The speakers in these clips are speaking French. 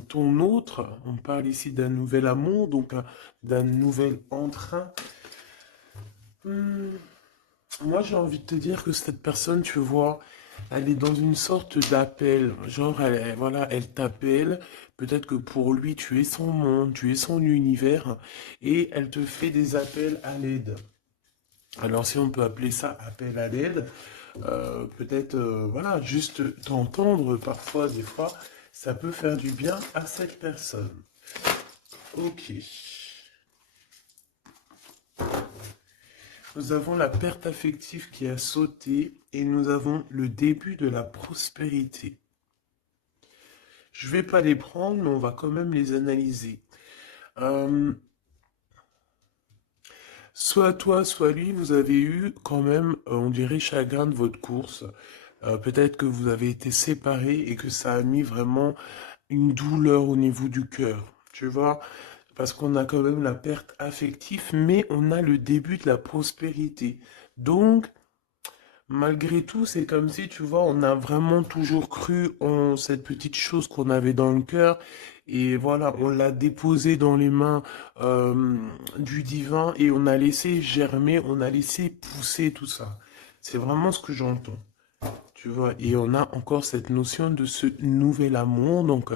ton autre. On parle ici d'un nouvel amour, donc d'un nouvel entrain. Hmm, Moi, j'ai envie de te dire que cette personne, tu vois, elle est dans une sorte d'appel. Genre, voilà, elle t'appelle. Peut-être que pour lui, tu es son monde, tu es son univers, et elle te fait des appels à l'aide. Alors, si on peut appeler ça appel à l'aide, peut-être, voilà, juste t'entendre parfois, des fois, ça peut faire du bien à cette personne. Ok. Nous avons la perte affective qui a sauté et nous avons le début de la prospérité. Je vais pas les prendre, mais on va quand même les analyser. Euh, Soit toi, soit lui, vous avez eu quand même, on dirait, chagrin de votre course. Peut-être que vous avez été séparés et que ça a mis vraiment une douleur au niveau du cœur. Tu vois? Parce qu'on a quand même la perte affective, mais on a le début de la prospérité. Donc, malgré tout, c'est comme si, tu vois, on a vraiment toujours cru en cette petite chose qu'on avait dans le cœur. Et voilà, on l'a déposée dans les mains euh, du divin et on a laissé germer, on a laissé pousser tout ça. C'est vraiment ce que j'entends. Tu vois, et on a encore cette notion de ce nouvel amour. Donc,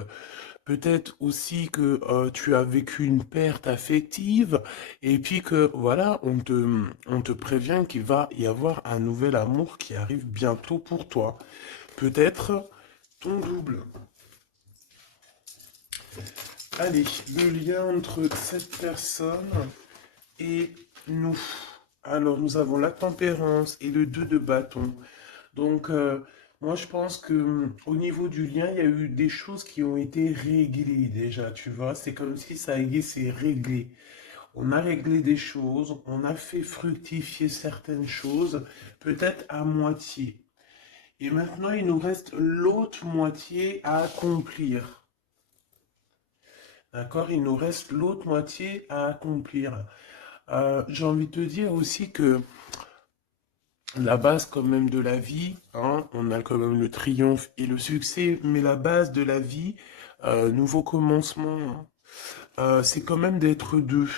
peut-être aussi que tu as vécu une perte affective et puis que voilà, on te prévient qu'il va y avoir un nouvel amour qui arrive bientôt pour toi. Peut-être ton double. Allez, le lien entre cette personne et nous. Alors, nous avons la tempérance et le 2 de bâton. Donc, moi, je pense que au niveau du lien, il y a eu des choses qui ont été réglées déjà, tu vois. C'est comme si ça y est, c'est réglé. On a réglé des choses, on a fait fructifier certaines choses, peut-être à moitié. Et maintenant, il nous reste l'autre moitié à accomplir. D'accord? Il nous reste l'autre moitié à accomplir. J'ai envie de te dire aussi que la base quand même de la vie, hein, on a quand même le triomphe et le succès, mais la base de la vie, nouveau commencement, hein, c'est quand même d'être deux.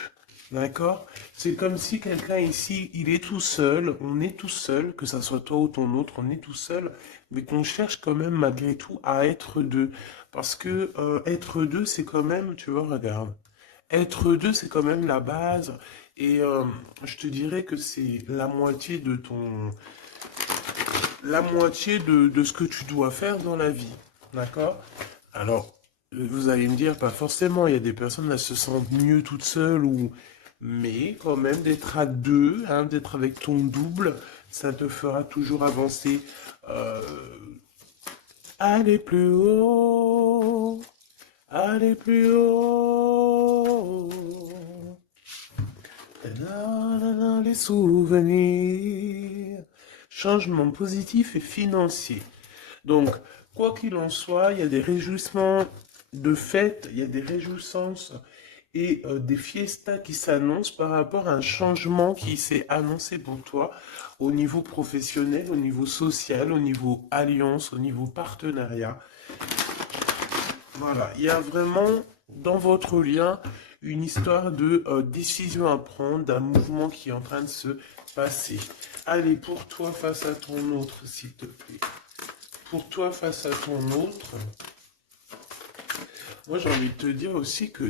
D'accord? C'est comme si quelqu'un ici, il est tout seul, on est tout seul, que ça soit toi ou ton autre, on est tout seul, mais qu'on cherche quand même malgré tout à être deux. Parce que être deux, c'est quand même, tu vois, regarde, être deux, c'est quand même la base. Et je te dirais que c'est la moitié de ce que tu dois faire dans la vie. D'accord? Alors, vous allez me dire, pas forcément, il y a des personnes, elles se sentent mieux toutes seules, mais quand même d'être à deux, hein, d'être avec ton double, ça te fera toujours avancer. Euh, Aller plus haut, aller plus haut. Les souvenirs. Changement positif et financier. Donc, quoi qu'il en soit, il y a des réjouissements de fête, il y a des réjouissances et des fiestas qui s'annoncent par rapport à un changement qui s'est annoncé pour toi au niveau professionnel, au niveau social, au niveau alliance, au niveau partenariat. Voilà, il y a vraiment dans votre lien une histoire de décision à prendre, d'un mouvement qui est en train de se passer. Allez, pour toi face à ton autre, s'il te plaît. Pour toi face à ton autre, moi j'ai envie de te dire aussi que,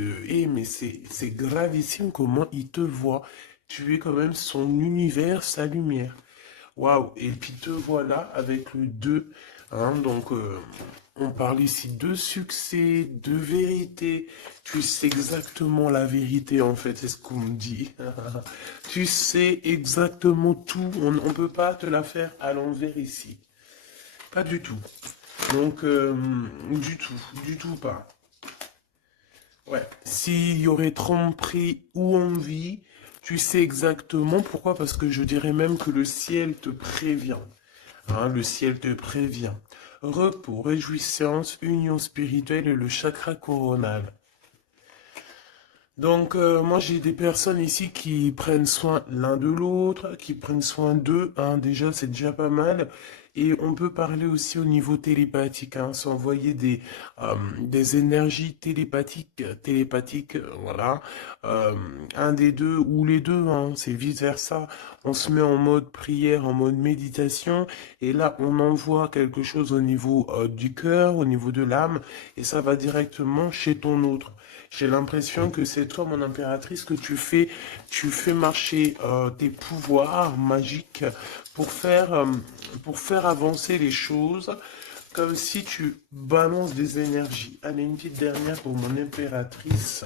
mais c'est gravissime comment il te voit. Tu es quand même son univers, sa lumière. Waouh, et puis te voilà avec le 2. Hein, donc, on parle ici de succès, de vérité. Tu sais exactement la vérité, en fait, c'est ce qu'on me dit. Tu sais exactement tout. On ne peut pas te la faire à l'envers ici. Pas du tout. Donc, du tout pas. Ouais. S'il y aurait tromperie ou envie, tu sais exactement pourquoi, parce que je dirais même que le ciel te prévient. Hein, le ciel te prévient. Repos, réjouissance, union spirituelle et le chakra coronal. Donc, moi, j'ai des personnes ici qui prennent soin l'un de l'autre, qui prennent soin d'eux. Hein, déjà, c'est déjà pas mal. Et on peut parler aussi au niveau télépathique, hein, s'envoyer des énergies télépathiques, voilà. Euh, un des deux ou les deux, hein, c'est vice-versa. On se met en mode prière, en mode méditation, et là, on envoie quelque chose au niveau du cœur, au niveau de l'âme, et ça va directement chez ton autre. J'ai l'impression que c'est toi, mon impératrice, que tu fais marcher tes pouvoirs magiques pour faire, euh, pour faire avancer les choses, comme si tu balances des énergies. Allez, une petite dernière pour mon impératrice.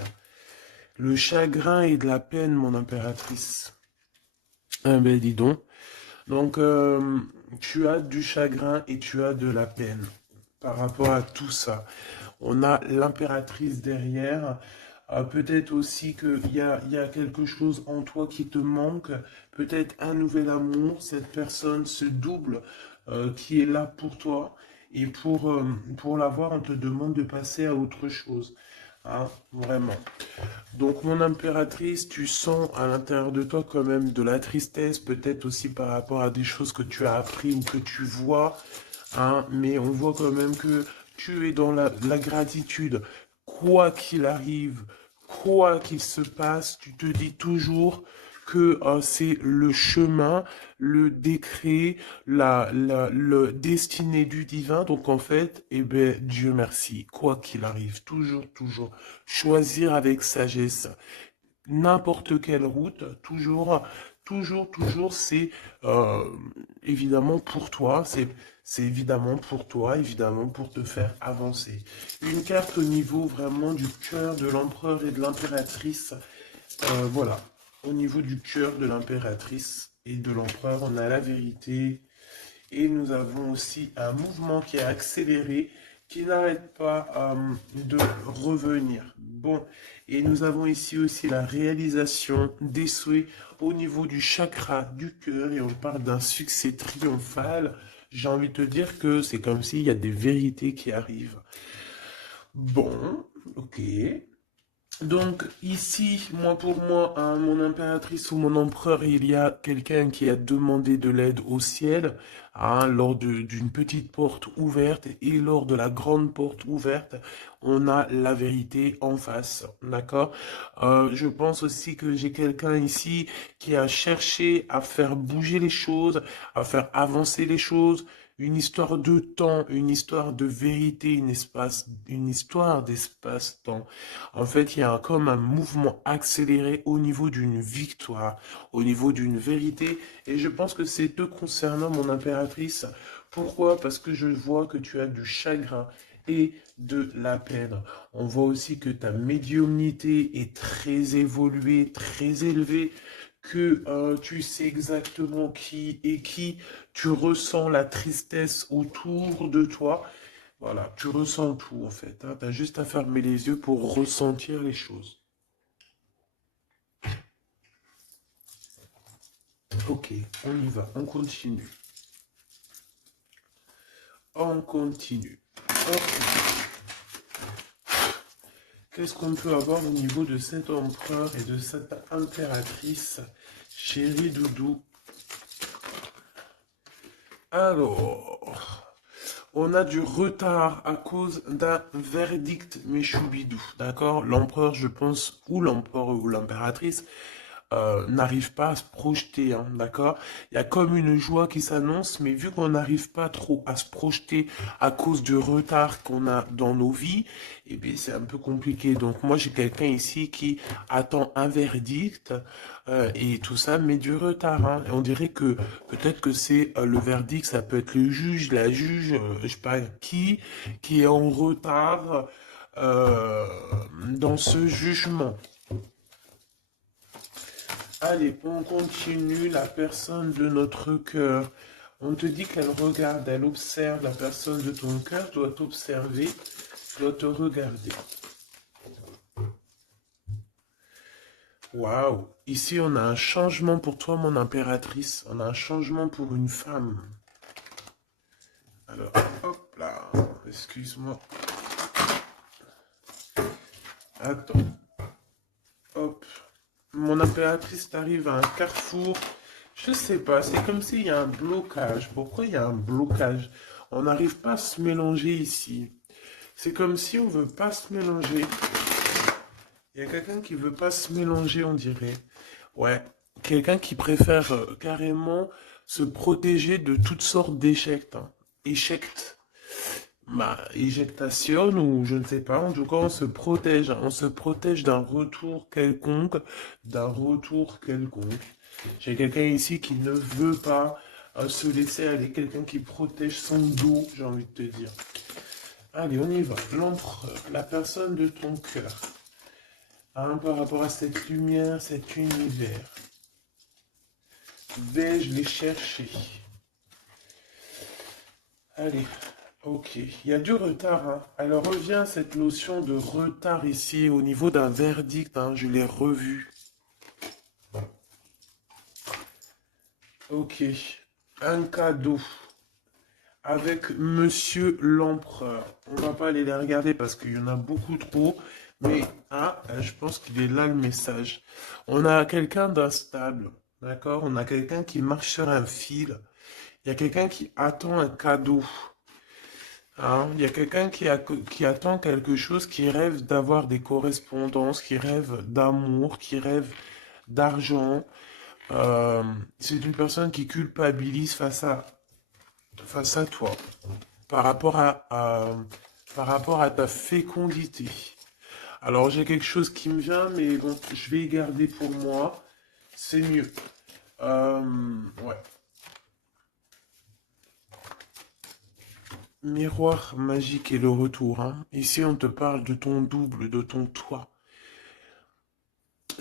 Le chagrin et de la peine, mon impératrice. Ah ben dis donc. Donc, tu as du chagrin et tu as de la peine par rapport à tout ça. On a l'impératrice derrière. Peut-être aussi il y a quelque chose en toi qui te manque. Peut-être un nouvel amour. Cette personne, ce double qui est là pour toi. Et pour l'avoir, on te demande de passer à autre chose. Hein, vraiment. Donc, mon impératrice, tu sens à l'intérieur de toi quand même de la tristesse, peut-être aussi par rapport à des choses que tu as appris ou que tu vois, hein, mais on voit quand même que tu es dans la gratitude. Quoi qu'il arrive, quoi qu'il se passe, tu te dis toujours que c'est le chemin, le décret, le destiné du divin. Donc en fait, eh ben, Dieu merci, quoi qu'il arrive, toujours, choisir avec sagesse n'importe quelle route, toujours, c'est euh, évidemment pour toi, c'est évidemment pour toi, évidemment pour te faire avancer. Une carte au niveau vraiment du cœur de l'empereur et de l'impératrice, voilà, au niveau du cœur de l'impératrice et de l'empereur, on a la vérité, et nous avons aussi un mouvement qui est accéléré, qui n'arrête pas de revenir. Bon, et nous avons ici aussi la réalisation des souhaits au niveau du chakra du cœur, et on parle d'un succès triomphal. J'ai envie de te dire que c'est comme s'il y a des vérités qui arrivent. Bon, ok. Donc ici, moi pour moi, hein, mon impératrice ou mon empereur, il y a quelqu'un qui a demandé de l'aide au ciel, hein, d'une petite porte ouverte, et lors de la grande porte ouverte, on a la vérité en face, d'accord? Je pense aussi que j'ai quelqu'un ici qui a cherché à faire bouger les choses, à faire avancer les choses, une histoire de temps, une histoire de vérité, une histoire d'espace-temps. En fait, il y a comme un mouvement accéléré au niveau d'une victoire, au niveau d'une vérité. Et je pense que c'est te concernant, mon impératrice. Pourquoi? Parce que je vois que tu as du chagrin et de la peine. On voit aussi que ta médiumnité est très évoluée, très élevée, que tu sais exactement qui est qui, tu ressens la tristesse autour de toi. Voilà, tu ressens tout en fait. Hein. Tu as juste à fermer les yeux pour ressentir les choses. Ok, on y va, on continue. On continue. Ok. Qu'est-ce qu'on peut avoir au niveau de cet empereur et de cette impératrice, chérie Doudou? Alors, on a du retard à cause d'un verdict méchoubidou, d'accord? L'empereur, je pense, ou l'empereur ou l'impératrice, n'arrive pas à se projeter, hein, d'accord? Il y a comme une joie qui s'annonce, mais vu qu'on n'arrive pas trop à se projeter à cause du retard qu'on a dans nos vies, eh bien c'est un peu compliqué. Donc moi j'ai quelqu'un ici qui attend un verdict et tout ça, mais du retard. Hein. Et on dirait que peut-être que c'est le verdict, ça peut être le juge, la juge, je sais pas qui est en retard euh, dans ce jugement. Allez, on continue la personne de notre cœur. On te dit qu'elle regarde, elle observe la personne de ton cœur, doit t'observer, doit te regarder. Waouh! Ici, on a un changement pour toi, mon impératrice. On a un changement pour une femme. Alors, hop là, excuse-moi. Attends, hop. Mon impératrice t'arrive à un carrefour. Je sais pas, c'est comme s'il y a un blocage. Pourquoi il y a un blocage? On n'arrive pas à se mélanger ici. C'est comme si on veut pas se mélanger. Il y a quelqu'un qui veut pas se mélanger, on dirait. Ouais, quelqu'un qui préfère carrément se protéger de toutes sortes d'échecs, hein. Échecs, bah, éjectation ou je ne sais pas. En tout cas, on se protège, hein. On se protège d'un retour quelconque. J'ai quelqu'un ici qui ne veut pas se laisser aller, quelqu'un qui protège son dos, j'ai envie de te dire. Allez, on y va. L'empereur, la personne de ton cœur, hein, par rapport à cette lumière, cet univers. Vais-je les chercher? Allez, ok. Il y a du retard, hein. Alors revient cette notion de retard ici au niveau d'un verdict, hein. Je l'ai revu. Ok. Un cadeau avec Monsieur l'Empereur. On va pas aller les regarder parce qu'il y en a beaucoup trop. Mais je pense qu'il est là le message. On a quelqu'un d'instable, d'accord? On a quelqu'un qui marche sur un fil. Il y a quelqu'un qui attend un cadeau. Hein, il y a quelqu'un qui attend quelque chose, qui rêve d'avoir des correspondances, qui rêve d'amour, qui rêve d'argent. Euh, c'est une personne qui culpabilise face à toi, par rapport par rapport à ta fécondité. Alors j'ai quelque chose qui me vient, mais bon, je vais y garder pour moi. C'est mieux. Ouais. Miroir magique et le retour, hein. Ici, on te parle de ton double, de ton toi.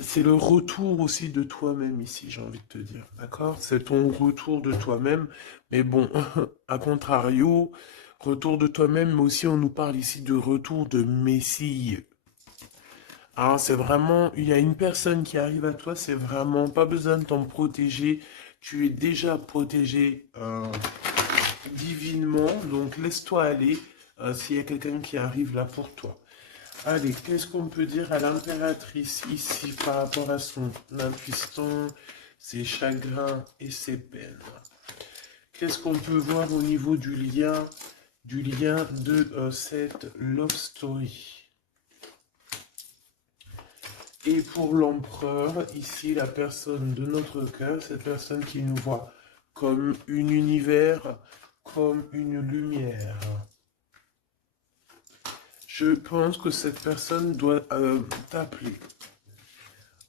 C'est le retour aussi de toi-même ici, j'ai envie de te dire, d'accord? C'est ton retour de toi-même, mais bon, à contrario, retour de toi-même, mais aussi on nous parle ici de retour de Messie. Alors, c'est vraiment, il y a une personne qui arrive à toi, c'est vraiment pas besoin de t'en protéger, tu es déjà protégé divinement, donc laisse-toi aller s'il y a quelqu'un qui arrive là pour toi. Allez, qu'est-ce qu'on peut dire à l'impératrice ici par rapport à son impuissance, ses chagrins et ses peines? Qu'est-ce qu'on peut voir au niveau du lien de cette love story? Et pour l'empereur, ici, la personne de notre cœur, cette personne qui nous voit comme un univers, comme une lumière. Je pense que cette personne doit t'appeler.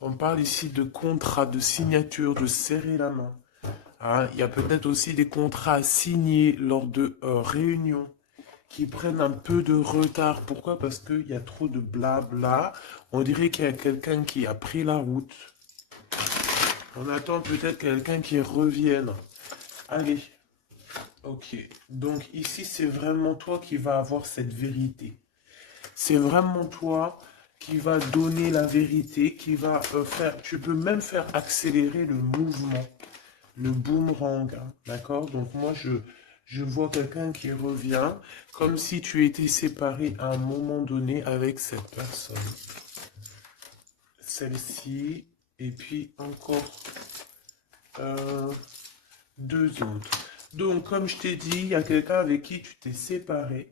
On parle ici de contrat, de signature, de serrer la main. Hein, il y a peut-être aussi des contrats signés lors de réunions qui prennent un peu de retard. Pourquoi? Parce qu'il y a trop de blabla. On dirait qu'il y a quelqu'un qui a pris la route. On attend peut-être quelqu'un qui revienne. Allez. Ok. Donc ici, c'est vraiment toi qui vas avoir cette vérité. C'est vraiment toi qui va donner la vérité, qui va faire... Tu peux même faire accélérer le mouvement, le boomerang, hein, d'accord? Donc moi, je vois quelqu'un qui revient, comme si tu étais séparé à un moment donné avec cette personne. Celle-ci, et puis encore deux autres. Donc, comme je t'ai dit, il y a quelqu'un avec qui tu t'es séparé.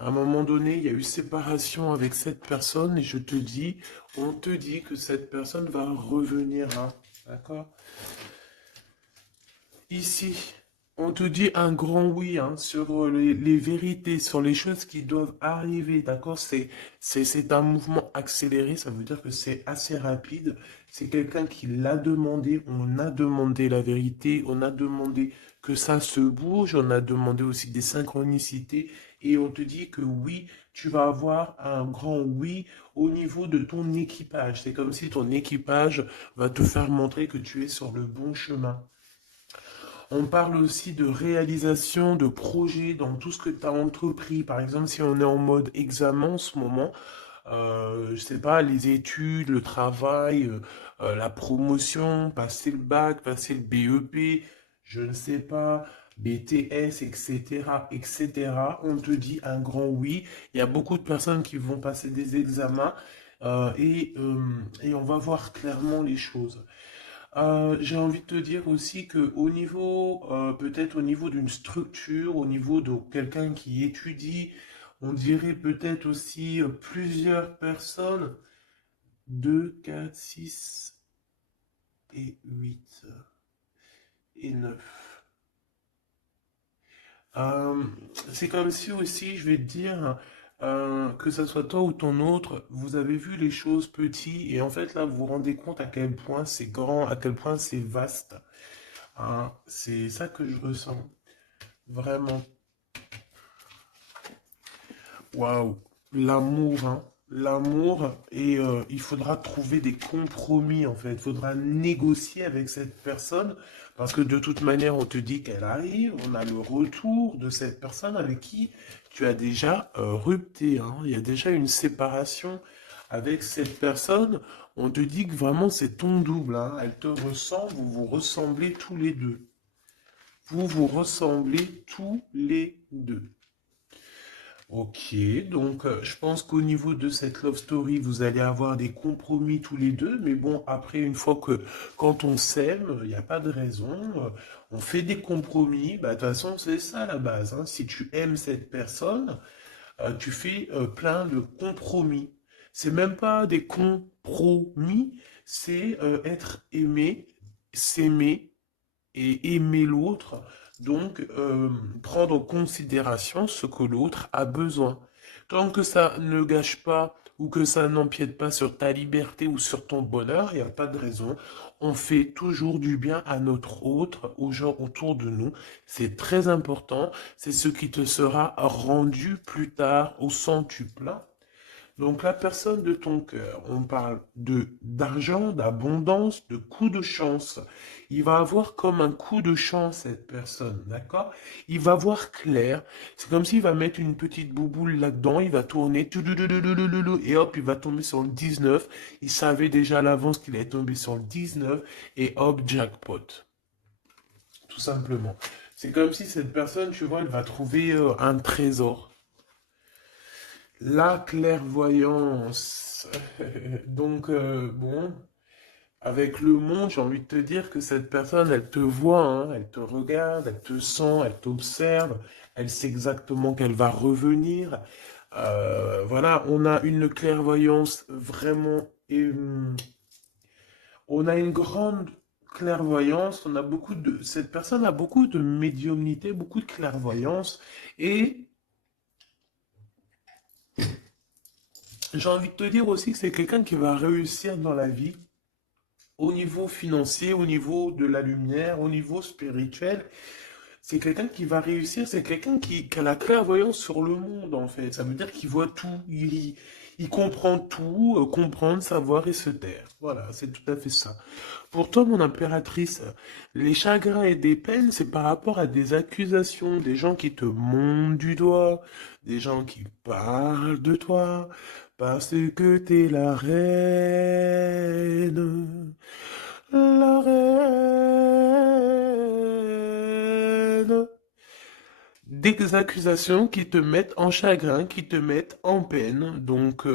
À un moment donné, il y a eu séparation avec cette personne et on te dit que cette personne va revenir, hein, d'accord? Ici, on te dit un grand oui, hein, sur les vérités, sur les choses qui doivent arriver, d'accord? C'est un mouvement accéléré, ça veut dire que c'est assez rapide. C'est quelqu'un qui l'a demandé, on a demandé la vérité, on a demandé que ça se bouge, on a demandé aussi des synchronicités et on te dit que oui, tu vas avoir un grand oui au niveau de ton équipage. C'est comme si ton équipage va te faire montrer que tu es sur le bon chemin. On parle aussi de réalisation de projets dans tout ce que tu as entrepris. Par exemple, si on est en mode examen en ce moment, je sais pas, les études, le travail, la promotion, passer le bac, passer le BEP, je ne sais pas, BTS, etc., etc. On te dit un grand oui. Il y a beaucoup de personnes qui vont passer des examens et on va voir clairement les choses. J'ai envie de te dire aussi que au niveau, peut-être au niveau d'une structure, au niveau de quelqu'un qui étudie, on dirait peut-être aussi plusieurs personnes, 2, 4, 6 et 8 et 9. Euh, c'est comme si aussi, je vais te dire, que ça soit toi ou ton autre, vous avez vu les choses petits et en fait là, vous vous rendez compte à quel point c'est grand, à quel point c'est vaste. Hein. C'est ça que je ressens, vraiment. Waouh, l'amour, hein. L'amour, et il faudra trouver des compromis en fait. Il faudra négocier avec cette personne parce que de toute manière, on te dit qu'elle arrive, on a le retour de cette personne avec qui tu as déjà rupté, hein. Il y a déjà une séparation avec cette personne. On te dit que vraiment c'est ton double, hein. Elle te ressemble, vous vous ressemblez tous les deux. Vous vous ressemblez tous les deux. Ok, donc je pense qu'au niveau de cette love story, vous allez avoir des compromis tous les deux, mais bon, après, une fois que quand on s'aime, il n'y a pas de raison, on fait des compromis, bah, de toute façon, c'est ça la base, hein. Si tu aimes cette personne, tu fais plein de compromis. C'est même pas des compromis, c'est être aimé, s'aimer et aimer l'autre, donc prendre en considération ce que l'autre a besoin. Tant que ça ne gâche pas ou que ça n'empiète pas sur ta liberté ou sur ton bonheur, il n'y a pas de raison. On fait toujours du bien à notre autre, aux gens autour de nous. C'est très important. C'est ce qui te sera rendu plus tard au centuple. Donc la personne de ton cœur, on parle de d'argent, d'abondance, de coup de chance. Il va avoir comme un coup de chance cette personne, d'accord? Il va voir clair. C'est comme s'il va mettre une petite bouboule là-dedans, il va tourner, touloulouloulouloulou, et hop, il va tomber sur le 19. Il savait déjà à l'avance qu'il allait tomber sur le 19, et hop, jackpot. Tout simplement. C'est comme si cette personne, tu vois, elle va trouver un trésor. La clairvoyance. Donc, bon, avec le monde, j'ai envie de te dire que cette personne, elle te voit, hein, elle te regarde, elle te sent, elle t'observe, elle sait exactement qu'elle va revenir. Voilà, on a une clairvoyance vraiment... on a une grande clairvoyance, on a beaucoup de... Cette personne a beaucoup de médiumnité, beaucoup de clairvoyance, et j'ai envie de te dire aussi que c'est quelqu'un qui va réussir dans la vie au niveau financier, au niveau de la lumière, au niveau spirituel. C'est quelqu'un qui va réussir, c'est quelqu'un qui a la clairvoyance sur le monde, en fait. Ça veut dire qu'il voit tout, il comprend tout, comprendre, savoir et se taire. Voilà, c'est tout à fait ça. Pour toi, mon impératrice, les chagrins et des peines, c'est par rapport à des accusations, des gens qui te montent du doigt, des gens qui parlent de toi, parce que t'es la reine, la reine. Des accusations qui te mettent en chagrin, qui te mettent en peine. Donc,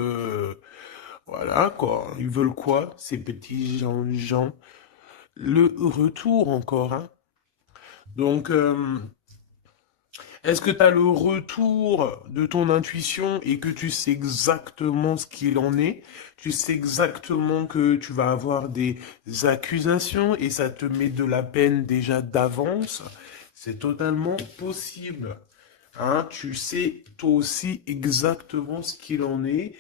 voilà, quoi. Ils veulent quoi, ces petits gens? Le retour encore, hein. Donc, est-ce que tu as le retour de ton intuition et que tu sais exactement ce qu'il en est? Tu sais exactement que tu vas avoir des accusations et ça te met de la peine déjà d'avance? C'est totalement possible. Hein, tu sais toi aussi exactement ce qu'il en est.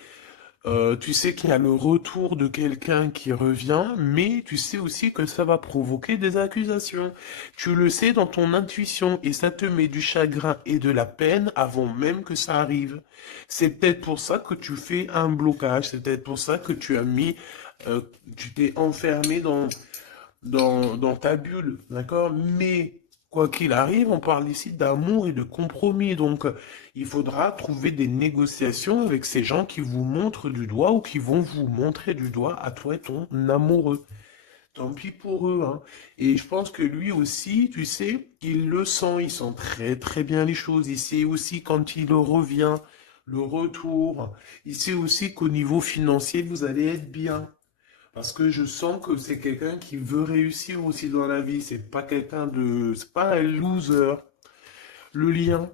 Tu sais qu'il y a le retour de quelqu'un qui revient, mais tu sais aussi que ça va provoquer des accusations. Tu le sais dans ton intuition et ça te met du chagrin et de la peine avant même que ça arrive. C'est peut-être pour ça que tu fais un blocage, c'est peut-être pour ça que tu as mis, tu t'es enfermé dans ta bulle, d'accord? Mais quoi qu'il arrive, on parle ici d'amour et de compromis. Donc, il faudra trouver des négociations avec ces gens qui vous montrent du doigt ou qui vont vous montrer du doigt à toi et ton amoureux. Tant pis pour eux, hein. Et je pense que lui aussi, tu sais, il le sent, il sent très très bien les choses. Il sait aussi quand il revient, le retour. Il sait aussi qu'au niveau financier, vous allez être bien. Parce que je sens que c'est quelqu'un qui veut réussir aussi dans la vie. C'est pas quelqu'un de... C'est pas un loser. Le lien.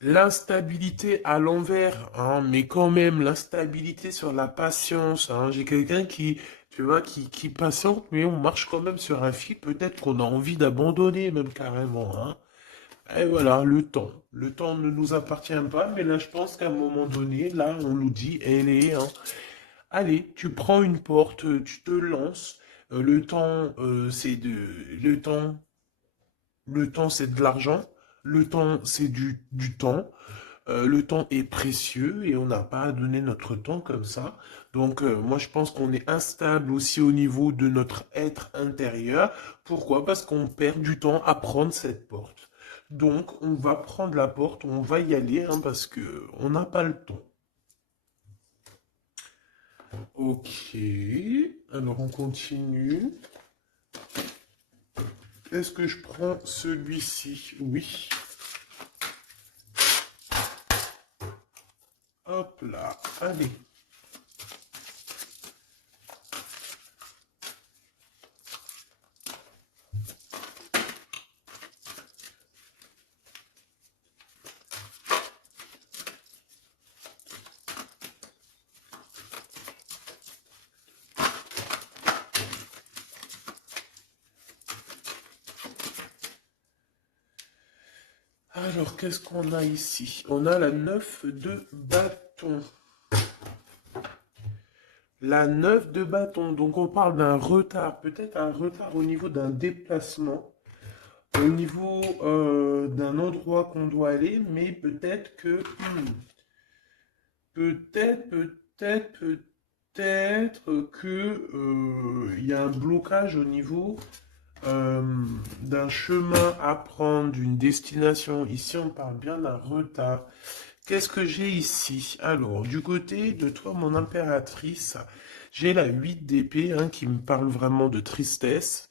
L'instabilité à l'envers, hein, mais quand même, l'instabilité sur la patience. Hein. J'ai quelqu'un qui, tu vois, qui patiente, mais on marche quand même sur un fil. Peut-être qu'on a envie d'abandonner, même carrément. Hein. Et voilà, le temps. Le temps ne nous appartient pas, mais là, je pense qu'à un moment donné, là, on nous dit, elle est, hein, allez, tu prends une porte, tu te lances. Le temps, c'est de, le temps, le temps, c'est de l'argent. Le temps, c'est du temps. Le temps est précieux et on n'a pas à donner notre temps comme ça. Donc, moi, je pense qu'on est instable aussi au niveau de notre être intérieur. Pourquoi? Parce qu'on perd du temps à prendre cette porte. Donc, on va prendre la porte, on va y aller, hein, parce que on n'a pas le temps. Ok. Alors, on continue. Est-ce que je prends celui-ci? Oui. Hop là. Allez. Alors, qu'est-ce qu'on a ici? On a la 9 de bâton. La 9 de bâton. Donc, on parle d'un retard. Peut-être un retard au niveau d'un déplacement. Au niveau d'un endroit qu'on doit aller. Mais peut-être que... peut-être que il y a un blocage au niveau euh, d'un chemin à prendre, d'une destination. Ici, on parle bien d'un retard. Qu'est-ce que j'ai ici? Alors, du côté de toi, mon impératrice, j'ai la 8 d'épée, hein, qui me parle vraiment de tristesse.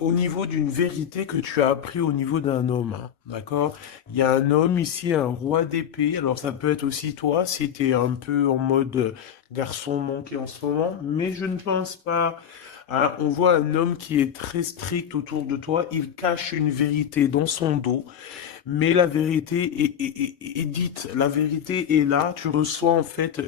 Au niveau d'une vérité que tu as appris au niveau d'un homme, hein, d'accord? Il y a un homme ici, un roi d'épée. Alors, ça peut être aussi toi, si tu es un peu en mode garçon manqué en ce moment, mais je ne pense pas. Hein. On voit un homme qui est très strict autour de toi. Il cache une vérité dans son dos. Mais la vérité est dite, la vérité est là, tu reçois en fait,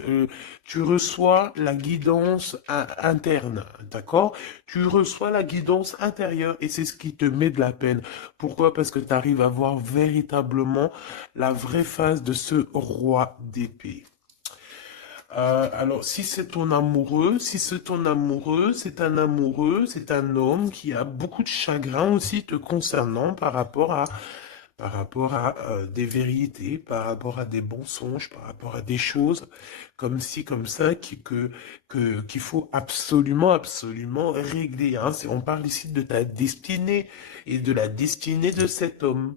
tu reçois la guidance interne, d'accord? Tu reçois la guidance intérieure et c'est ce qui te met de la peine. Pourquoi? Parce que tu arrives à voir véritablement la vraie face de ce roi d'épée. Alors, si c'est ton amoureux, si c'est ton amoureux, c'est un homme qui a beaucoup de chagrin aussi te concernant par rapport à des vérités, par rapport à des mensonges, par rapport à des choses comme ci, comme ça, qu'il faut absolument, absolument régler. Hein. On parle ici de ta destinée et de la destinée de cet homme.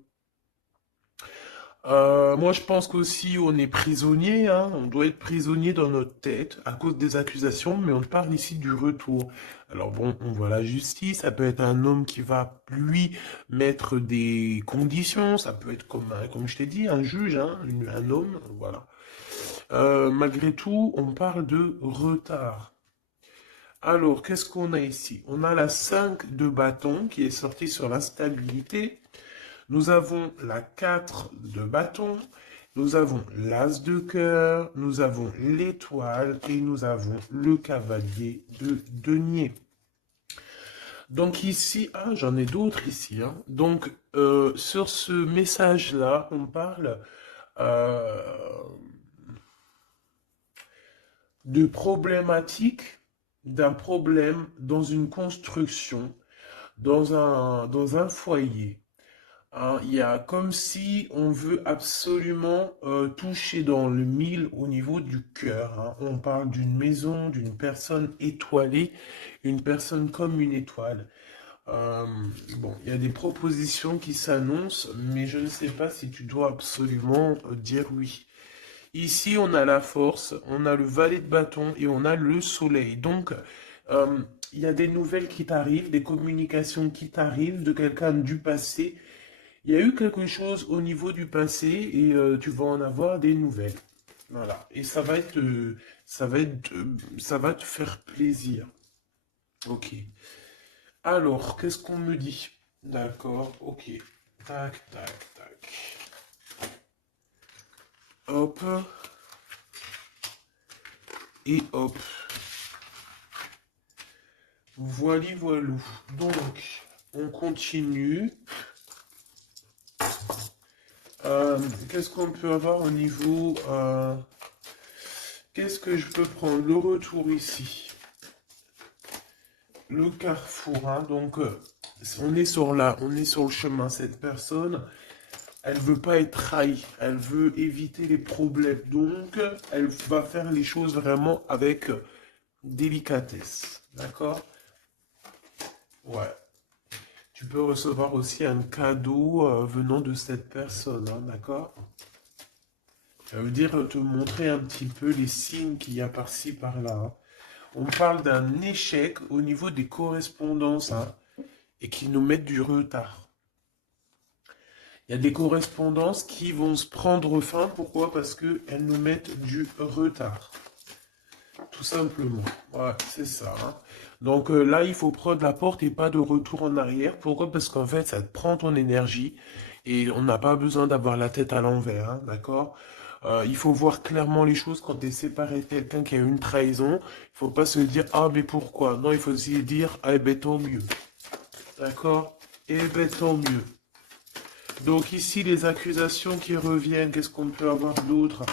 Moi, je pense qu'aussi on est prisonnier, hein. On doit être prisonnier dans notre tête à cause des accusations, mais on parle ici du retour. Alors bon, on voit la justice, ça peut être un homme qui va, lui, mettre des conditions, ça peut être comme je t'ai dit, un juge, hein, un homme, voilà. Malgré tout, on parle de retard. Alors, qu'est-ce qu'on a ici? On a la 5 de bâton qui est sortie sur l'instabilité. Nous avons la 4 de bâton, nous avons l'as de cœur, nous avons l'étoile et nous avons le cavalier de denier. Donc ici, ah, j'en ai d'autres ici. Hein. Donc sur ce message-là, on parle euh, de problématique, d'un problème dans une construction, dans un foyer. Hein, il y a comme si on veut absolument toucher dans le mille au niveau du cœur. Hein. On parle d'une maison, d'une personne étoilée, une personne comme une étoile. Euh, bon, il y a des propositions qui s'annoncent, mais je ne sais pas si tu dois absolument dire oui. Ici, on a la force, on a le valet de bâton et on a le soleil. Donc, euh, il y a des nouvelles qui t'arrivent, des communications qui t'arrivent de quelqu'un du passé. Il y a eu quelque chose au niveau du passé et tu vas en avoir des nouvelles. Voilà. Et ça va te faire plaisir. Ok. Alors, qu'est-ce qu'on me dit? D'accord, ok. Tac, tac, tac. Hop. Et hop. Voili voilou. Donc, on continue. Qu'est-ce qu'on peut avoir au niveau... qu'est-ce que je peux prendre? Le retour ici. Le carrefour, hein. Donc, on est sur on est sur le chemin. Cette personne, elle veut pas être trahie. Elle veut éviter les problèmes. Donc, elle va faire les choses vraiment avec délicatesse. D'accord? Ouais. Tu peux recevoir aussi un cadeau venant de cette personne, hein, d'accord? Ça veut dire te montrer un petit peu les signes qu'il y a par-ci, par-là, hein. On parle d'un échec au niveau des correspondances, hein, et qui nous mettent du retard. Il y a des correspondances qui vont se prendre fin. Pourquoi? Parce qu'elles nous mettent du retard. Tout simplement. Ouais, c'est ça, hein. Donc là, il faut prendre la porte et pas de retour en arrière. Pourquoi? Parce qu'en fait, ça te prend ton énergie et on n'a pas besoin d'avoir la tête à l'envers, hein, d'accord? Il faut voir clairement les choses quand tu es séparé de quelqu'un qui a eu une trahison. Il faut pas se dire, ah, mais pourquoi? Non, il faut se dire, ah, eh ben tant mieux. D'accord? Eh ben tant mieux. Donc ici, les accusations qui reviennent, qu'est-ce qu'on peut avoir d'autre?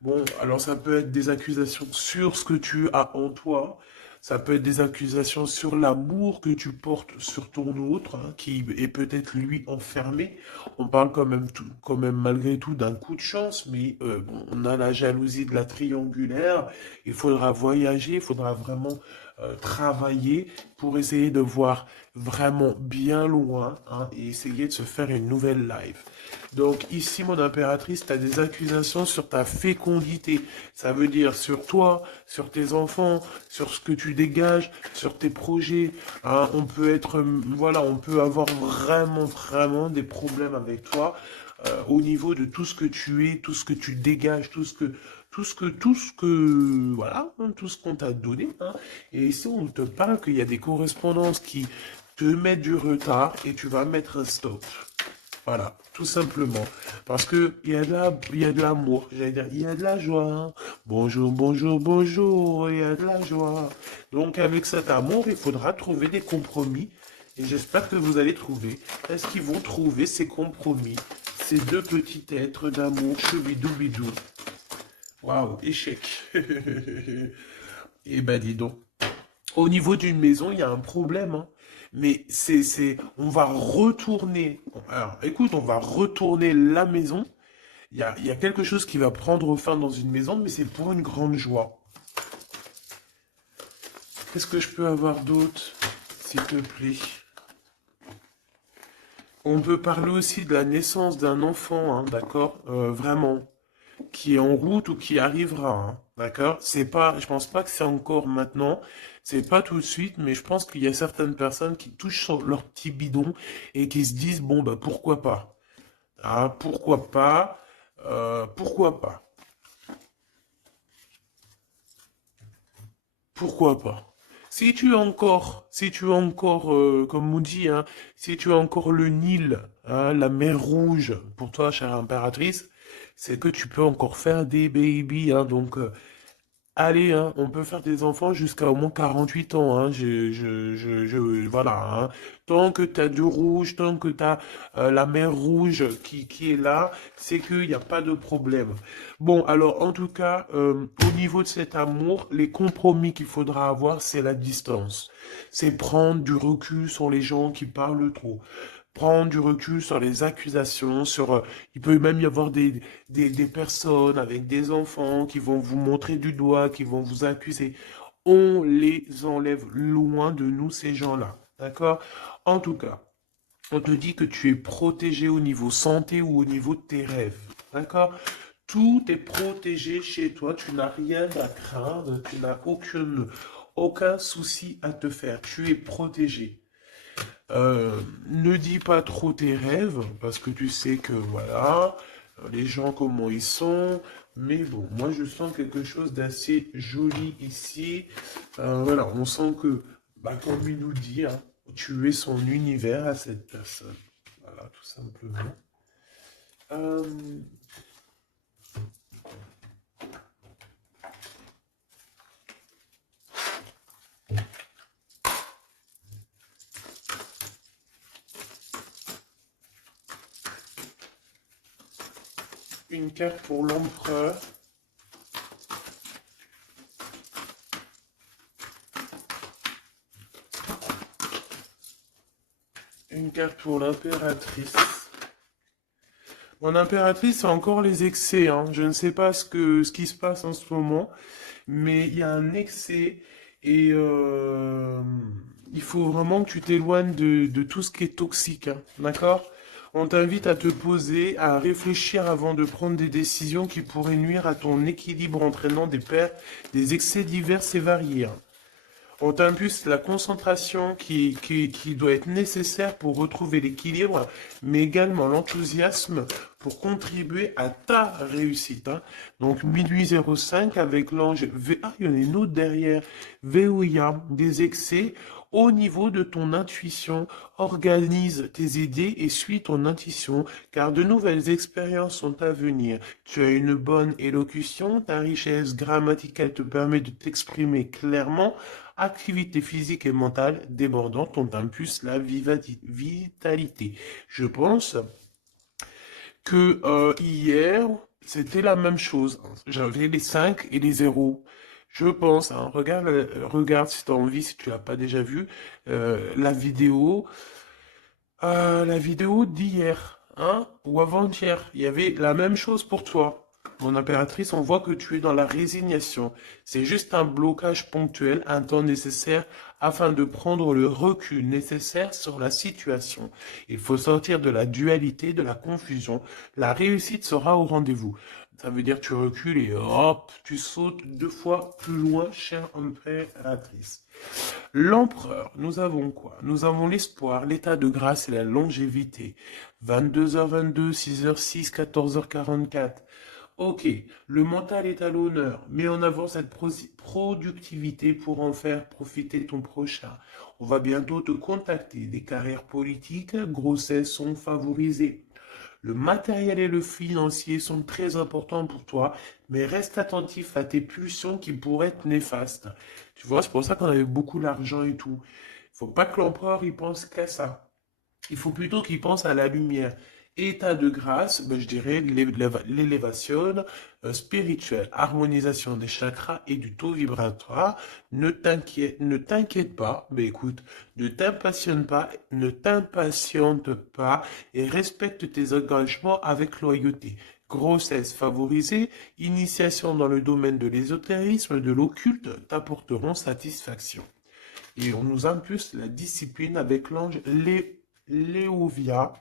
Bon, alors ça peut être des accusations sur ce que tu as en toi, ça peut être des accusations sur l'amour que tu portes sur ton autre, hein, qui est peut-être lui enfermé. On parle quand même malgré tout d'un coup de chance, mais bon, on a la jalousie de la triangulaire. Il faudra voyager, il faudra vraiment travailler pour essayer de voir vraiment bien loin, hein, et essayer de se faire une nouvelle life. Donc ici, mon impératrice, tu as des accusations sur ta fécondité. Ça veut dire sur toi, sur tes enfants, sur ce que tu dégages, sur tes projets, hein. On peut être, voilà, on peut avoir vraiment des problèmes avec toi au niveau de tout ce que tu es, tout ce que tu dégages, voilà, hein, tout ce qu'on t'a donné, hein. Et ici, on te parle qu'il y a des correspondances qui te mettent du retard et tu vas mettre un stop. Voilà, tout simplement. Parce que il y a de l'amour, j'allais dire, il y a de la joie, hein. Bonjour, bonjour, bonjour, il y a de la joie. Donc avec cet amour, il faudra trouver des compromis. Et j'espère que vous allez trouver. Est-ce qu'ils vont trouver ces compromis? Ces deux petits êtres d'amour, choubidoubidou. Waouh, échec. Eh ben dis donc. Au niveau d'une maison, il y a un problème, hein. Mais on va retourner. Alors, écoute, on va retourner la maison. Il y a quelque chose qui va prendre fin dans une maison, mais c'est pour une grande joie. Qu'est-ce que je peux avoir d'autre, s'il te plaît? On peut parler aussi de la naissance d'un enfant, hein, d'accord? Vraiment, qui est en route ou qui arrivera, hein, d'accord? C'est pas, je pense pas que c'est encore maintenant, c'est pas tout de suite, mais je pense qu'il y a certaines personnes qui touchent sur leur petit bidon et qui se disent, bon, bah, pourquoi pas? Ah, pourquoi pas? Pourquoi pas? Pourquoi pas? Si tu es encore, comme on dit, hein, si tu as encore le Nil, hein, la mer Rouge, pour toi, chère impératrice, c'est que tu peux encore faire des baby, hein. Donc, allez, hein, on peut faire des enfants jusqu'à au moins 48 ans, hein. Voilà, hein. Tant que tu as du rouge, tant que tu as la mer rouge qui est là, c'est qu'il n'y a pas de problème. Bon, alors, en tout cas, au niveau de cet amour, les compromis qu'il faudra avoir, c'est la distance. C'est prendre du recul sur les gens qui parlent trop. Prendre du recul sur les accusations, il peut même y avoir des personnes avec des enfants qui vont vous montrer du doigt, qui vont vous accuser. On les enlève loin de nous, ces gens-là. D'accord? En tout cas, on te dit que tu es protégé au niveau santé ou au niveau de tes rêves. D'accord? Tout est protégé chez toi. Tu n'as rien à craindre. Tu n'as aucun souci à te faire. Tu es protégé. Ne dis pas trop tes rêves, parce que tu sais que voilà, les gens comment ils sont. Mais bon, moi je sens quelque chose d'assez joli ici. Voilà, on sent que, bah, comme il nous dit, hein, tu es son univers à cette personne. Voilà, tout simplement. Euh, une carte pour l'empereur. Une carte pour l'impératrice. Mon impératrice, c'est encore les excès, hein. Je ne sais pas ce qui se passe en ce moment, mais il y a un excès et il faut vraiment que tu t'éloignes de tout ce qui est toxique, hein. D'accord? On t'invite à te poser, à réfléchir avant de prendre des décisions qui pourraient nuire à ton équilibre entraînant des excès divers et variés, hein. On t'impulse la concentration qui doit être nécessaire pour retrouver l'équilibre, mais également l'enthousiasme pour contribuer à ta réussite, hein. Donc 1805 avec l'ange V. Ah, il y en a une autre derrière. Veoya, des excès au niveau de ton intuition. Organise tes idées et suis ton intuition, car de nouvelles expériences sont à venir. Tu as une bonne élocution, ta richesse grammaticale te permet de t'exprimer clairement. Activité physique et mentale débordante ont impulse la vitalité. Je pense que hier, c'était la même chose. J'avais les 5 et les 0. Je pense, hein, regarde si tu as envie, si tu l'as pas déjà vu, la vidéo d'hier, hein, ou avant-hier. Il y avait la même chose pour toi. Mon impératrice, on voit que tu es dans la résignation. C'est juste un blocage ponctuel, un temps nécessaire afin de prendre le recul nécessaire sur la situation. Il faut sortir de la dualité, de la confusion. La réussite sera au rendez-vous. Ça veut dire que tu recules et hop, tu sautes 2 fois plus loin, chère impératrice. L'empereur, nous avons quoi? Nous avons l'espoir, l'état de grâce et la longévité. 22h22, 6h06, 14h44. Ok, le mental est à l'honneur. Mets en avant cette productivité pour en faire profiter ton prochain. On va bientôt te contacter. Des carrières politiques, grossesses sont favorisées. Le matériel et le financier sont très importants pour toi, mais reste attentif à tes pulsions qui pourraient être néfastes. Tu vois, c'est pour ça qu'on avait beaucoup d'argent et tout. Il faut pas que l'empereur y pense qu'à ça. Il faut plutôt qu'il pense à la lumière. État de grâce, ben, je dirais l'élévation spirituelle, harmonisation des chakras et du taux vibratoire. Ne t'inquiète pas, ben écoute, ne t'impatiente pas et respecte tes engagements avec loyauté. Grossesse favorisée, initiation dans le domaine de l'ésotérisme, de l'occulte t'apporteront satisfaction. Et on nous impulse la discipline avec l'ange Léovia.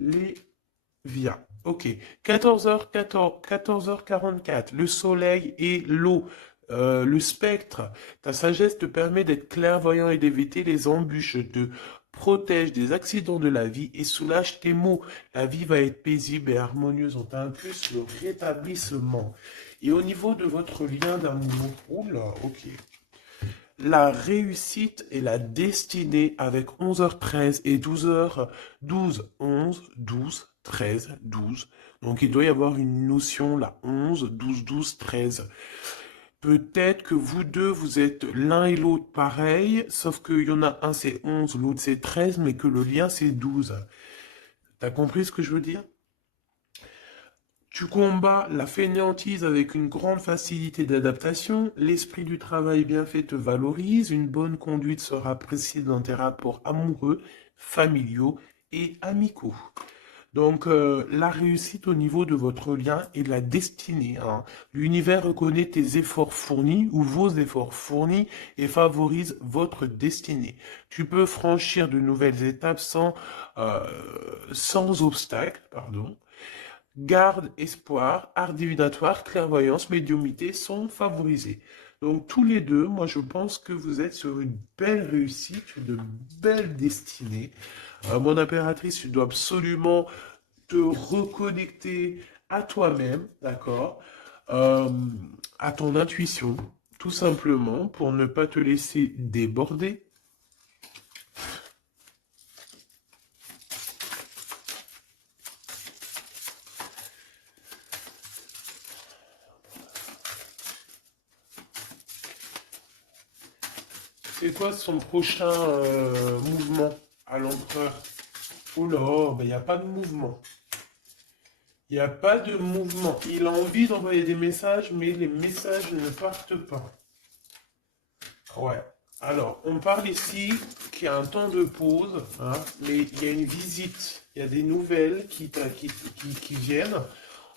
Lévia. Ok. 14h44. Le soleil et l'eau. Le spectre. Ta sagesse te permet d'être clairvoyant et d'éviter les embûches. Te protège des accidents de la vie et soulage tes maux. La vie va être paisible et harmonieuse. On t'impulse le rétablissement. Et au niveau de votre lien d'amour. Oula, ok. La réussite et la destinée avec 11h13 et 12h12, 11, 12, 13, 12. Donc il doit y avoir une notion là, 11, 12, 12, 13. Peut-être que vous deux, vous êtes l'un et l'autre pareil, sauf qu'il y en a un c'est 11, l'autre c'est 13, mais que le lien c'est 12. T'as compris ce que je veux dire? Tu combats la fainéantise avec une grande facilité d'adaptation, l'esprit du travail bien fait te valorise, une bonne conduite sera appréciée dans tes rapports amoureux, familiaux et amicaux. Donc la réussite au niveau de votre lien et de la destinée, hein. L'univers reconnaît tes efforts fournis ou vos efforts fournis et favorise votre destinée. Tu peux franchir de nouvelles étapes euh, sans obstacle, pardon. Garde, espoir, art divinatoire, clairvoyance, médiumité sont favorisés. Donc tous les deux, moi je pense que vous êtes sur une belle réussite, une belle destinée. Mon impératrice, tu dois absolument te reconnecter à toi-même, d'accord? Euh, à ton intuition, tout simplement, pour ne pas te laisser déborder. C'est quoi son prochain mouvement à l'empereur? Oh là, ben, il n'y a pas de mouvement. Il n'y a pas de mouvement. Il a envie d'envoyer des messages, mais les messages ne partent pas. Ouais. Alors, on parle ici qu'il y a un temps de pause, hein, mais il y a une visite, il y a des nouvelles qui viennent.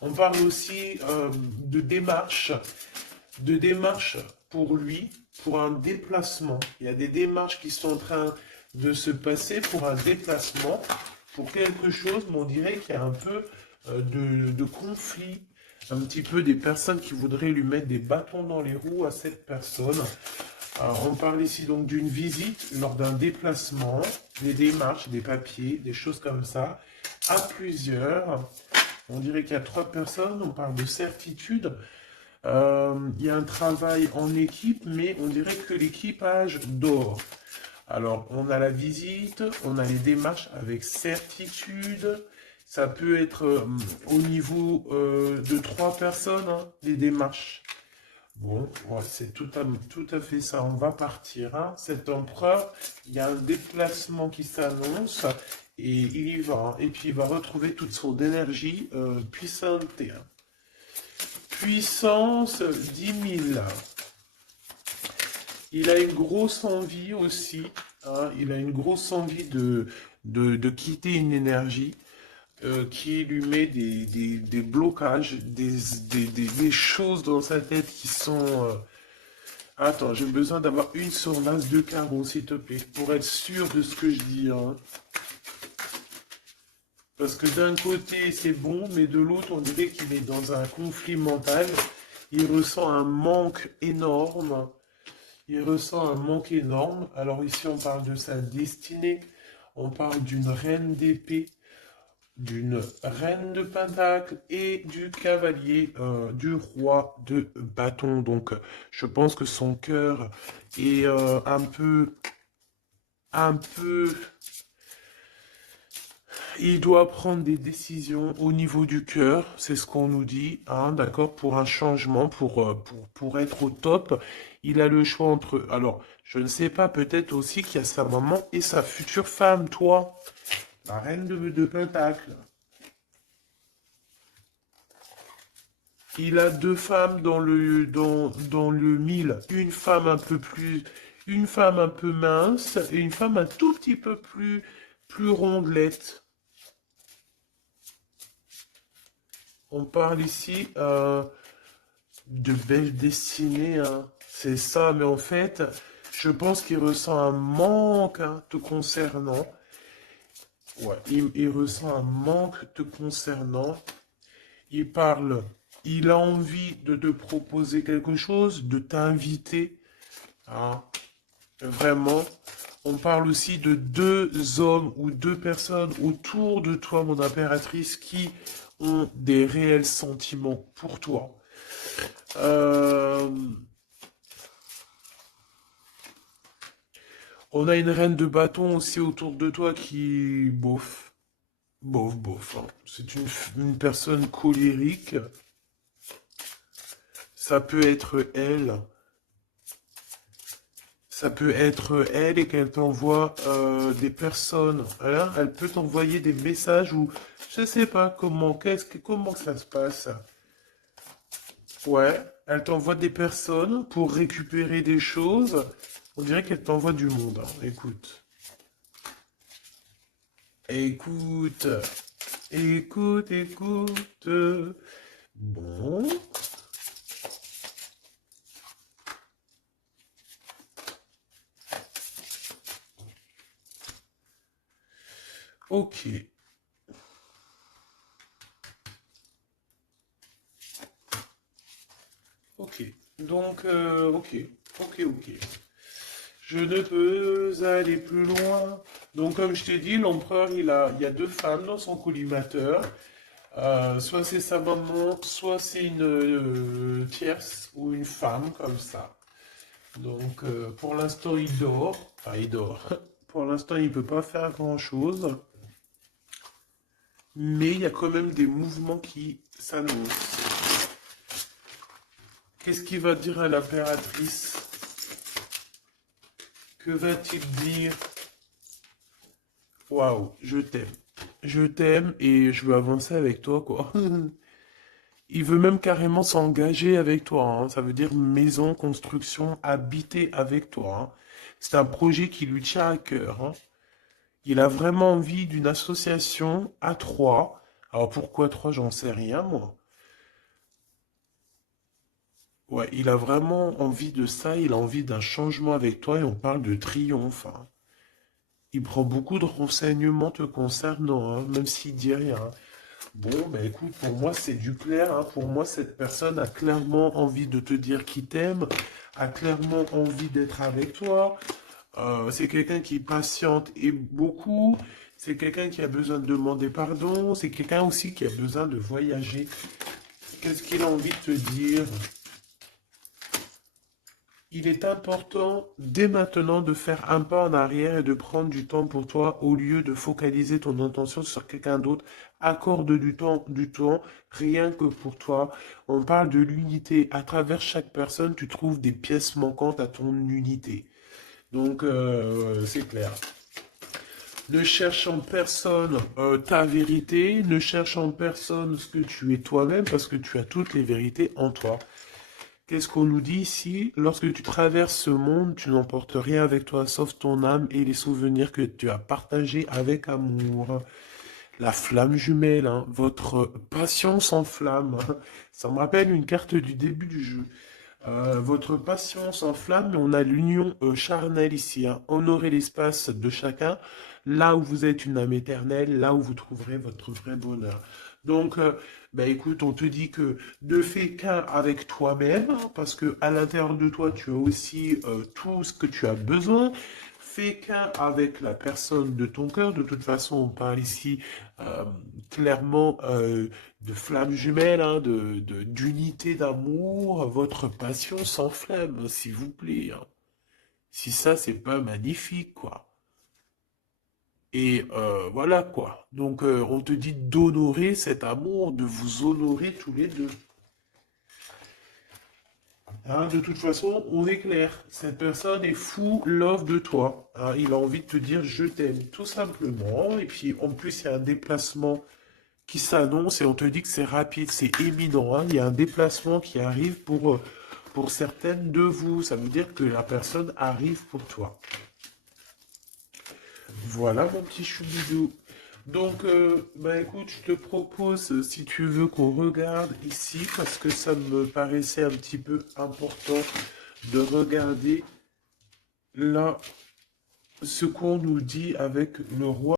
On parle aussi de démarches pour lui, pour un déplacement. Il y a des démarches qui sont en train de se passer pour un déplacement, pour quelque chose, mais on dirait qu'il y a un peu de conflit, un petit peu des personnes qui voudraient lui mettre des bâtons dans les roues à cette personne. Alors, on parle ici donc d'une visite lors d'un déplacement, des démarches, des papiers, des choses comme ça, à plusieurs. On dirait qu'il y a 3 personnes, on parle de certitude. Il y a un travail en équipe, mais on dirait que l'équipage dort. Alors, on a la visite, on a les démarches avec certitude. Ça peut être au niveau de 3 personnes, hein, les démarches. Bon, ouais, c'est tout à fait ça. On va partir, hein. Cet empereur, il y a un déplacement qui s'annonce et il y va, hein. Et puis il va retrouver toute son énergie puissante, hein. Puissance 10 000. Il a une grosse envie aussi, hein. Il a une grosse envie de quitter une énergie qui lui met des blocages, des choses dans sa tête qui sont... Attends, j'ai besoin d'avoir une sur l'as de carreau, s'il te plaît, pour être sûr de ce que je dis, hein. Parce que d'un côté, c'est bon, mais de l'autre, on dirait qu'il est dans un conflit mental. Il ressent un manque énorme. Il ressent un manque énorme. Alors ici, on parle de sa destinée. On parle d'une reine d'épée, d'une reine de pentacle et du cavalier du roi de bâton. Donc, je pense que son cœur est un peu, il doit prendre des décisions au niveau du cœur, c'est ce qu'on nous dit, hein, d'accord, pour un changement, pour être au top. Il a le choix entre, alors, je ne sais pas, peut-être aussi qu'il y a sa maman et sa future femme, toi, la reine de pentacle. Il a 2 femmes dans le mille. Une femme un peu mince et une femme un tout petit peu plus rondelette. On parle ici de belle destinée, hein. C'est ça, mais en fait, je pense qu'il ressent un manque, hein, te concernant. Ouais, il ressent un manque te concernant. Il parle, il a envie de te proposer quelque chose, de t'inviter, hein. Vraiment. On parle aussi de 2 hommes ou 2 personnes autour de toi, mon impératrice, qui ont des réels sentiments pour toi. Euh, on a une reine de bâton aussi autour de toi qui, bof, bof, bof, hein. C'est une personne colérique. Ça peut être elle. Ça peut être elle et qu'elle t'envoie des personnes, hein. Elle peut t'envoyer des messages ou je sais pas comment ça se passe. Ouais, elle t'envoie des personnes pour récupérer des choses. On dirait qu'elle t'envoie du monde, hein. Écoute. Écoute. Écoute, écoute. Bon. Ok. Ok. Donc, ok. Ok, ok. Je ne peux aller plus loin. Donc, comme je t'ai dit, l'empereur, il y a 2 femmes dans son collimateur. Soit c'est sa maman, soit c'est une tierce ou une femme comme ça. Donc pour l'instant il dort, enfin il dort. Pour l'instant il peut pas faire grand-chose, mais il y a quand même des mouvements qui s'annoncent. Qu'est-ce qu'il va dire à l'impératrice? Que va-t-il dire? Waouh, je t'aime. Je t'aime et je veux avancer avec toi, quoi. Il veut même carrément s'engager avec toi, hein. Ça veut dire maison, construction, habiter avec toi, hein. C'est un projet qui lui tient à cœur, hein. Il a vraiment envie d'une association à trois. Alors pourquoi trois, j'en sais rien, moi. Ouais, il a vraiment envie de ça, il a envie d'un changement avec toi et on parle de triomphe, hein. Il prend beaucoup de renseignements te concernant, hein, même s'il dit rien. Bon, ben écoute, pour moi c'est du clair, hein. Pour moi cette personne a clairement envie de te dire qu'il t'aime, a clairement envie d'être avec toi. C'est quelqu'un qui patiente et beaucoup. C'est quelqu'un qui a besoin de demander pardon. C'est quelqu'un aussi qui a besoin de voyager. Qu'est-ce qu'il a envie de te dire? Il est important dès maintenant de faire un pas en arrière et de prendre du temps pour toi au lieu de focaliser ton attention sur quelqu'un d'autre. Accorde du temps rien que pour toi. On parle de l'unité. À travers chaque personne, tu trouves des pièces manquantes à ton unité. Donc, c'est clair. Ne cherche en personne ta vérité, ne cherche en personne ce que tu es toi-même parce que tu as toutes les vérités en toi. Qu'est-ce qu'on nous dit ici? Lorsque tu traverses ce monde, tu n'emportes rien avec toi sauf ton âme et les souvenirs que tu as partagés avec amour. La flamme jumelle, hein, votre passion s'enflamme. Ça me rappelle une carte du début du jeu. Votre passion s'enflamme, mais on a l'union charnelle ici, hein. Honorez l'espace de chacun, là où vous êtes une âme éternelle, là où vous trouverez votre vrai bonheur. Donc, bah écoute, on te dit que ne fais qu'un avec toi-même, hein, parce que à l'intérieur de toi, tu as aussi tout ce que tu as besoin. Fais qu'un avec la personne de ton cœur. De toute façon, on parle ici euh, clairement de flammes jumelles, hein, d'unité d'amour. Votre passion s'enflamme, s'il vous plaît, hein. Si ça, c'est pas magnifique, quoi. Et voilà, quoi. Donc, on te dit d'honorer cet amour, de vous honorer tous les deux. Hein, de toute façon, on est clair. Cette personne est fou love de toi. Hein, il a envie de te dire je t'aime, tout simplement. Et puis, en plus, il y a un déplacement qui s'annonce et on te dit que c'est rapide, c'est éminent, hein. Il y a un déplacement qui arrive pour certaines de vous. Ça veut dire que la personne arrive pour toi. Voilà mon petit choubidou. Donc, bah écoute, je te propose, si tu veux, qu'on regarde ici, parce que ça me paraissait un petit peu important de regarder là ce qu'on nous dit avec le roi.